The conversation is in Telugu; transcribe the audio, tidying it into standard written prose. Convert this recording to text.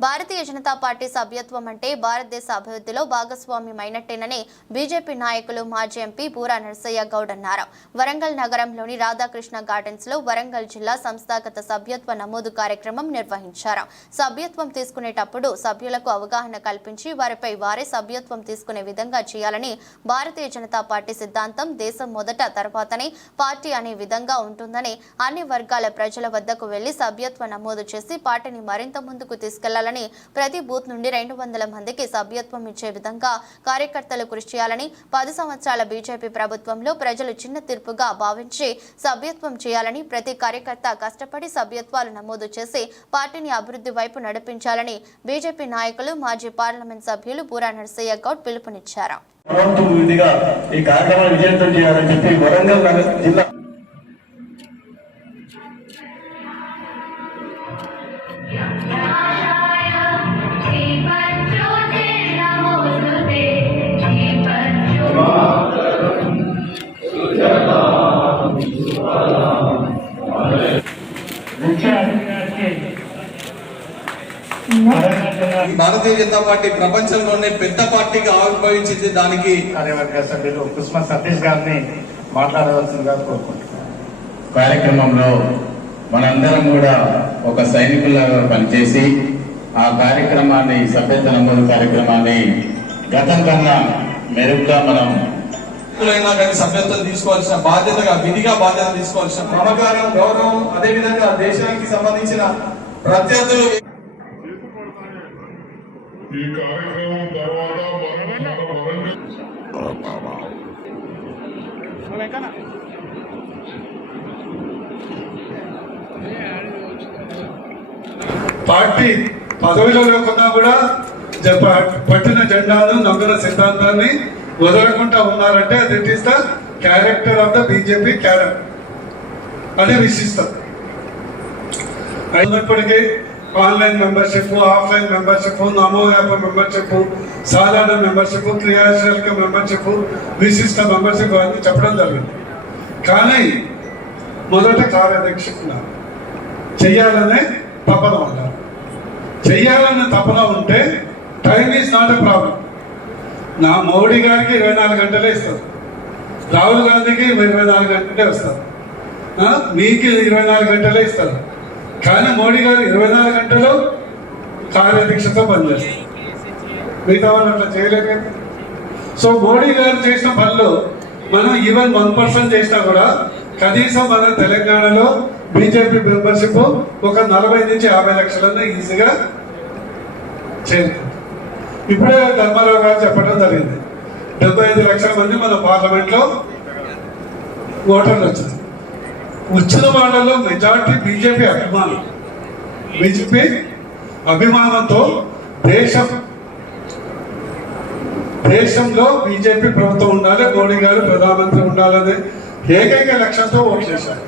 భారతీయ జనతా పార్టీ సభ్యత్వం అంటే భారతదేశ అభివృద్ధిలో భాగస్వామ్యమైనట్టేనని బీజేపీ నాయకులు మాజీ ఎంపీ బూరా నరసయ్య గౌడ్ అన్నారు. వరంగల్ నగరంలోని రాధాకృష్ణ గార్డెన్స్ లో వరంగల్ జిల్లా సంస్థాగత సభ్యత్వ నమోదు కార్యక్రమం నిర్వహించారు. సభ్యత్వం తీసుకునేటప్పుడు సభ్యులకు అవగాహన కల్పించి వారిపై వారే సభ్యత్వం తీసుకునే విధంగా చేయాలని భారతీయ జనతా పార్టీ సిద్ధాంతం దేశం మొదట తర్వాతనే పార్టీ అనే విధంగా ఉంటుందని అన్ని వర్గాల ప్రజల వద్దకు వెళ్లి సభ్యత్వ నమోదు చేసి పార్టీని మరింత ముందుకు తీసుకెళ్లాలని ప్రతి బూత్ నుండి 200 మందికి సభ్యత్వం ఇచ్చే విధంగా కార్యకర్తలు కృషి చేయాలని 10 సంవత్సరాల బీజేపీ ప్రభుత్వంలో ప్రజలు చిన్న తీర్పుగా భావించి సభ్యత్వం చేయాలని ప్రతి కార్యకర్త కష్టపడి సభ్యత్వాలు నమోదు చేసి పార్టీని అభివృద్ధి వైపు నడిపించాలని బీజేపీ నాయకులు మాజీ పార్లమెంట్ సభ్యులు బూరా నరసయ్య గౌడ్ పిలుపునిచ్చారు. ఈ కార్యక్రమాన్ని విజయవంతం చేయాలని చెప్పి వరంగల్ జిల్లా భారతీయ జనతా పార్టీ ప్రపంచంలోనే పెద్ద పార్టీగా ఆవిర్భవించింది. దానికి కార్యవర్గ సభ్యులు కుస్మ సతీష్ గారిని మాట్లాడవలసిందిగా కోరుకుంటున్నాను. కార్యక్రమంలో మనందరం కూడా ఒక సైనికుల్లాగా పనిచేసి ఆ కార్యక్రమాన్ని సభ్యత్వ నమోదు కార్యక్రమాన్ని గతం కన్నా మెరుగ్గా మనం సభ్యత్వం తీసుకోవాల్సిన బాధ్యతగా విధిగా బాధ్యత తీసుకోవాల్సిన మమకారం, గౌరవం, అదేవిధంగా దేశానికి సంబంధించిన ప్రత్యర్థులు ఈ కార్యక్రమం తర్వాత పార్టీ పదవిలో లేకున్నా కూడా పట్టిన జెండాను నమ్మిన సిద్ధాంతాన్ని వదలకుండా ఉన్నారంటే అది it is the character of the BJP cadre. అదే విశిష్టం. అయినప్పటికీ ఆన్లైన్ మెంబర్షిప్, ఆఫ్లైన్ మెంబర్షిప్, నమో యాప్ మెంబర్షిప్, సాధారణ మెంబర్షిప్, క్రియాశీలక మెంబర్షిప్, విశిష్ట మెంబర్షిప్ అన్ని చెప్పడం జరిగింది. కానీ మొదట కార్యదక్షులు చెయ్యాలనే తపన ఉండాలి. చెయ్యాలనే తపన ఉంటే time is not a problem. నా మోడీ గారికి 24 గంటలే ఇస్తారు, రాహుల్ గాంధీకి 24 గంటలే వస్తారు, మీకు 24 గంటలే ఇస్తారు. కానీ మోడీ గారు 24 గంటలు కార్యదీక్షతో పనిచేస్తారు. మిగతా వాళ్ళు అట్లా చేయలేదు. సో మోడీ గారు చేసిన పనులు మనం ఈవెన్ 1% చేసినా కూడా కనీసం మన తెలంగాణలో బీజేపీ మెంబర్షిప్ ఒక 40 నుంచి 50 లక్షలన్నా ఈజీగా చేరుతుంది. ఇప్పుడే ధర్మారావు గారు చెప్పడం జరిగింది, 75 లక్షల మంది మన పార్లమెంట్ లో ఓటర్లు వచ్చారు. వచ్చిన వాళ్ళలో మెజార్టీ బీజేపీ అభిమానులు. బీజేపీ అభిమానంతో దేశంలో బీజేపీ ప్రభుత్వం ఉండాలి, మోడీ గారు ప్రధానమంత్రి ఉండాలనే ఏకైక లక్ష్యంతో ఓటు చేశారు.